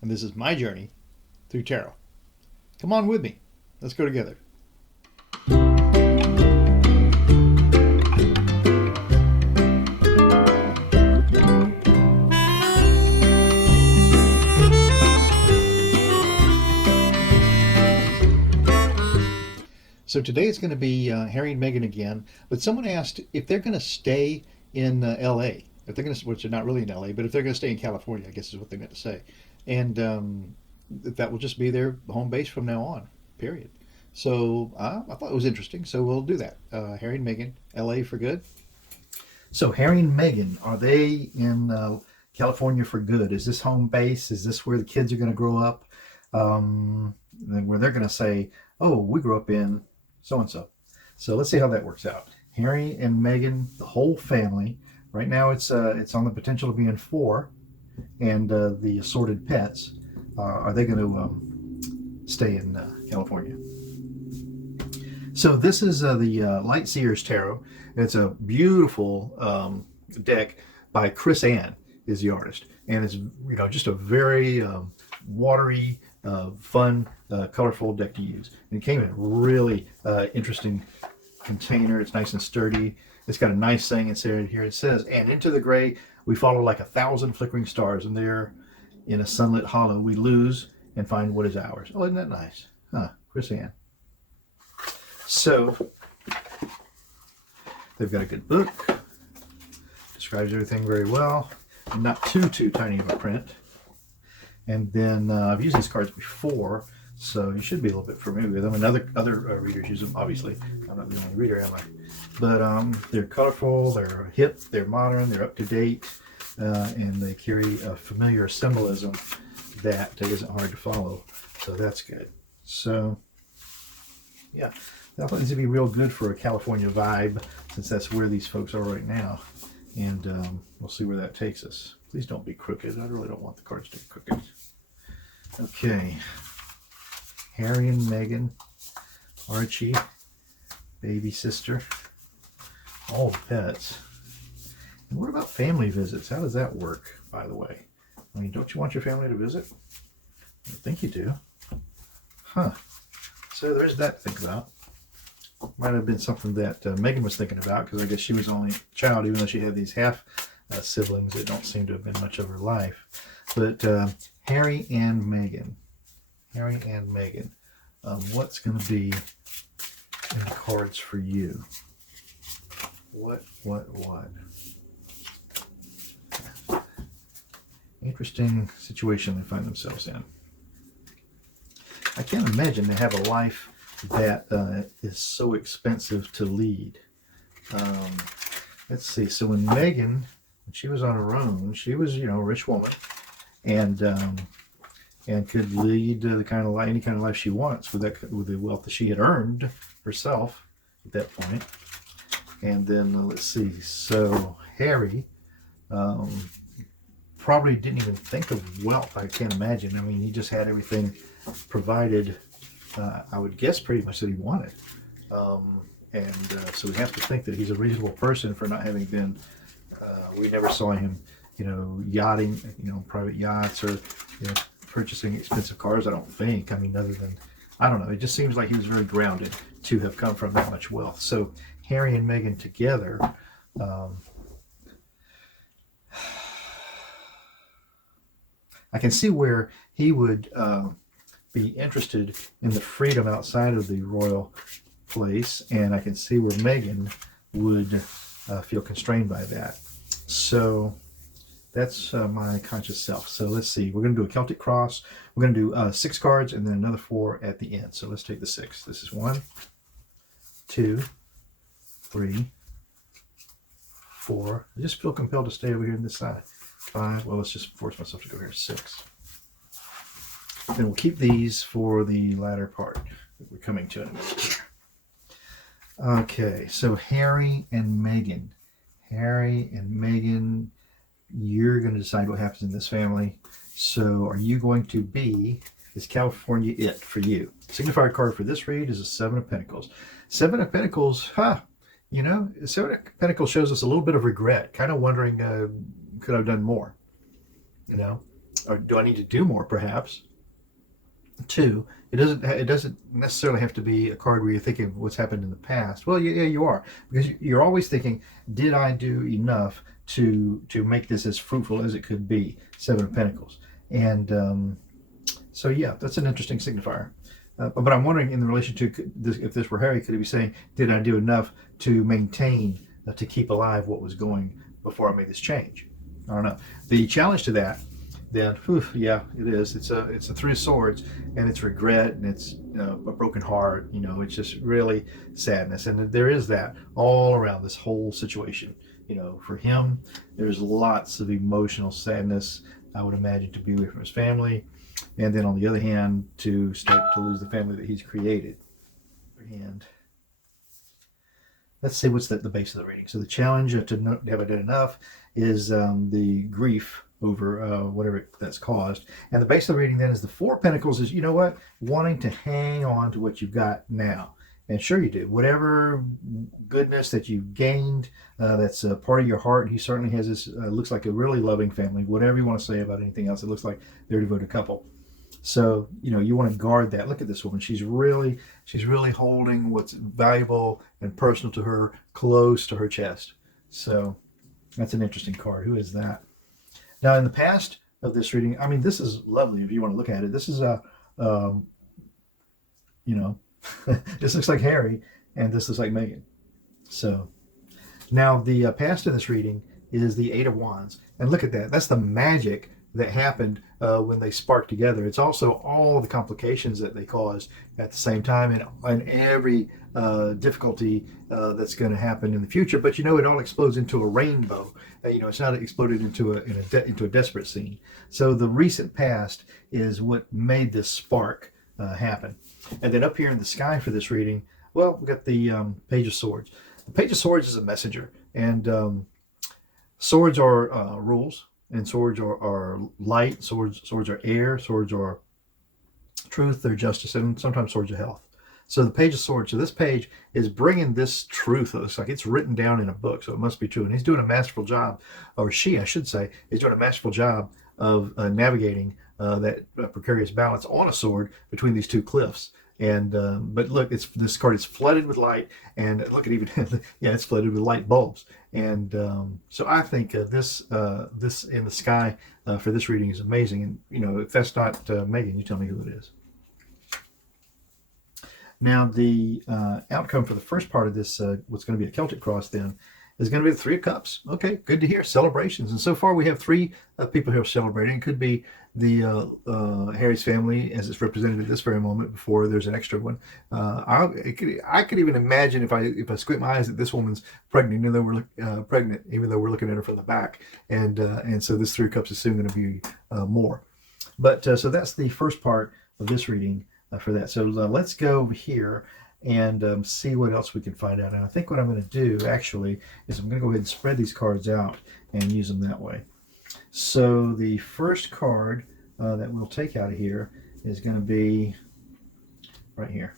and this is my journey through tarot. Come on with me. Let's go together. So today it's going to be Harry and Meghan again, but someone asked if they're going to stay in L.A. If they're going to, which they're not really in L.A., but if they're going to stay in California, I guess is what they meant to say, and that will just be their home base from now on. Period. So I thought it was interesting. So we'll do that. Harry and Meghan, L.A. for good. So Harry and Meghan, are they in California for good? Is this home base? Is this where the kids are going to grow up? Where they're going to say, "Oh, we grew up in so and so." So let's see how that works out. Harry and Meghan, the whole family. Right now, it's on the potential of being four, and the assorted pets. Are they going to stay in California? So this is the Light Seers Tarot. It's a beautiful deck by Chris Ann is the artist, and it's just a very watery, fun, colorful deck to use. And it came in a really interesting container. It's nice and sturdy. It's got a nice saying inside here. It says, "And into the gray we follow like 1,000 flickering stars, and there in a sunlit hollow we lose and find what is ours." Oh, isn't that nice? Huh, Chris Ann. So they've got a good book. Describes everything very well. Not too tiny of a print. And then I've used these cards before, so you should be a little bit familiar with them. And other readers use them, obviously. I'm not the only reader, am I? But they're colorful, they're hip, they're modern, they're up to date, and they carry a familiar symbolism that isn't hard to follow. So that's good. So, yeah, that happens to be real good for a California vibe, since that's where these folks are right now. And we'll see where that takes us. Please don't be crooked. I really don't want the cards to be crooked. Okay. Harry and Meghan, Archie, baby sister, all pets. And what about family visits? How does that work, by the way? I mean, don't you want your family to visit? I think you do. Huh. So there's that to think about. Might have been something that Meghan was thinking about, because I guess she was only a child, even though she had these half siblings that don't seem to have been much of her life. But Harry and Meghan. Harry and Meghan. What's going to be in the cards for you? What? Interesting situation they find themselves in. I can't imagine they have a life that is so expensive to lead. Let's see. So when Meghan, when she was on her own, she was, a rich woman, and could lead the kind of life, any kind of life she wants with the wealth that she had earned herself at that point. And then let's see. So Harry probably didn't even think of wealth. I can't imagine. I mean, he just had everything provided. I would guess pretty much that he wanted. So we have to think that he's a reasonable person for not having been, we never saw him, yachting, private yachts, or, purchasing expensive cars, I don't think. I mean, other than, I don't know, it just seems like he was very grounded to have come from that much wealth. So Harry and Meghan together, I can see where he would be interested in the freedom outside of the royal place, and I can see where Meghan would feel constrained by that. So that's my conscious self. So let's see. We're going to do a Celtic cross. We're going to do 6 cards and then another 4 at the end. So let's take the 6. This is 1, 2, 3, 4. I just feel compelled to stay over here on this side. 5. Well, let's just force myself to go here. 6. And we'll keep these for the latter part that we're coming to in a minute. Okay, so Harry and Meghan. Harry and Meghan, you're going to decide what happens in this family. So are you going to be, is California it for you? Signifier card for this read is a 7 of Pentacles. 7 of Pentacles, 7 of Pentacles shows us a little bit of regret, kind of wondering, could I have done more? or do I need to do more, perhaps? Two, it doesn't necessarily have to be a card where you're thinking of what's happened in the past. Well, yeah, you are, because you're always thinking, did I do enough to make this as fruitful as it could be? Seven of Pentacles, and so yeah, that's an interesting signifier. But I'm wondering, in the relation to this, if this were Harry, could he be saying, did I do enough to maintain, to keep alive what was going before I made this change? I don't know. The challenge to that, then, whew, yeah, it is. It's a Three of Swords, and it's regret, and it's a broken heart. It's just really sadness, and there is that all around this whole situation. For him, there's lots of emotional sadness. I would imagine, to be away from his family, and then on the other hand, to start to lose the family that he's created. And let's see what's the base of the reading. So the challenge to have I done enough is the grief over whatever that's caused. And the base of the reading then is the Four of Pentacles is, wanting to hang on to what you've got now. And sure you do. Whatever goodness that you've gained, that's a part of your heart. He certainly has this, looks like a really loving family. Whatever you want to say about anything else, it looks like they're a devoted couple. So, you want to guard that. Look at this woman. She's really holding what's valuable and personal to her close to her chest. So that's an interesting card. Who is that? Now, in the past of this reading, I mean, this is lovely if you want to look at it. This is this looks like Harry, and this looks like Meghan. So now the past of this reading is the Eight of Wands. And look at that. That's the magic that happened when they sparked together. It's also all the complications that they caused at the same time, and every difficulty that's going to happen in the future. But it all explodes into a rainbow. It's not exploded into a desperate scene. So the recent past is what made this spark happen. And then up here in the sky for this reading, well, we've got the Page of Swords. The Page of Swords is a messenger, and swords are rules. And swords are light, swords are air, swords are truth, they're justice, and sometimes swords are health. So the Page of Swords, so this page is bringing this truth. It looks like it's written down in a book, so it must be true. And he's doing a masterful job, or she, I should say, is doing a masterful job of navigating that precarious balance on a sword between these two cliffs. And but look, this card is flooded with light, and look at even it's flooded with light bulbs. And so I think this in the sky for this reading is amazing. And if that's not Meghan, you tell me who it is. Now the outcome for the first part of this, what's going to be a Celtic cross then, is going to be the Three of Cups. Okay, good to hear. Celebrations. And so far we have three people who are celebrating. It could be the Harry's family as it's represented at this very moment before there's an extra one. I could even imagine if I squint my eyes that this woman's pregnant, even though we're looking at her from the back. And so this Three of Cups is soon going to be more. But so that's the first part of this reading for that. So let's go over here and see what else we can find out. And I think what I'm going to do actually is I'm going to go ahead and spread these cards out and use them that way. So the first card that we'll take out of here is going to be right here.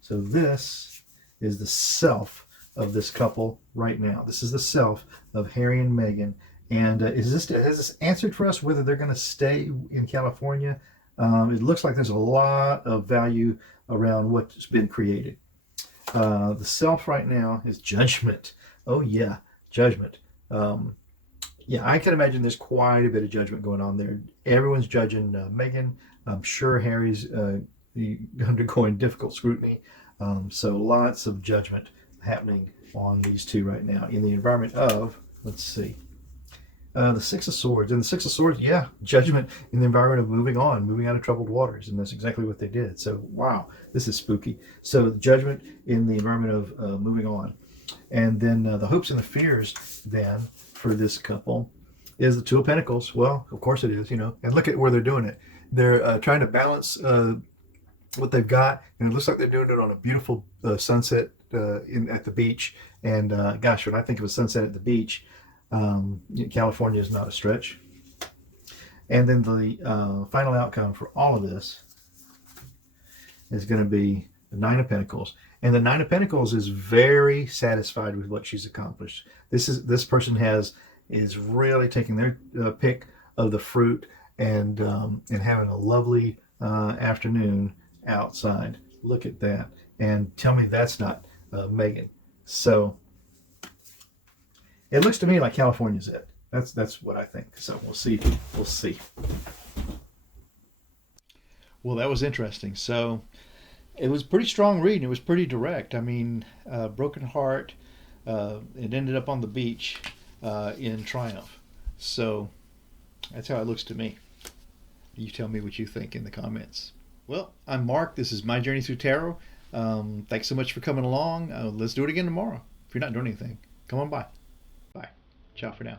So this is the self of this couple right now. This is the self of Harry and Meghan. And has this answered for us whether they're going to stay in California? It looks like there's a lot of value around what's been created. The self right now is judgment. Oh yeah, judgment. I can imagine there's quite a bit of judgment going on there. Everyone's judging Meghan. I'm sure Harry's undergoing difficult scrutiny. So lots of judgment happening on these two right now in the environment of, let's see, the Six of Swords. And the Six of Swords, judgment in the environment of moving on, moving out of troubled waters. And that's exactly what they did. So, wow, this is spooky. So judgment in the environment of moving on. And then the hopes and the fears then for this couple is the Two of Pentacles. Well, of course it is, And look at where they're doing it. They're trying to balance what they've got. And it looks like they're doing it on a beautiful sunset at the beach. And gosh, when I think of a sunset at the beach, California is not a stretch. And then the final outcome for all of this is going to be the Nine of Pentacles. And the Nine of Pentacles is very satisfied with what she's accomplished. This person is really taking their pick of the fruit and having a lovely afternoon outside. Look at that, and tell me that's not Meghan. So it looks to me like California's it. That's what I think. So we'll see. We'll see. Well, that was interesting. So it was pretty strong reading. It was pretty direct. I mean, broken heart. It ended up on the beach in triumph. So that's how it looks to me. You tell me what you think in the comments. Well, I'm Mark. This is My Journey Through Tarot. Thanks so much for coming along. Let's do it again tomorrow. If you're not doing anything, come on by. Bye. Ciao for now.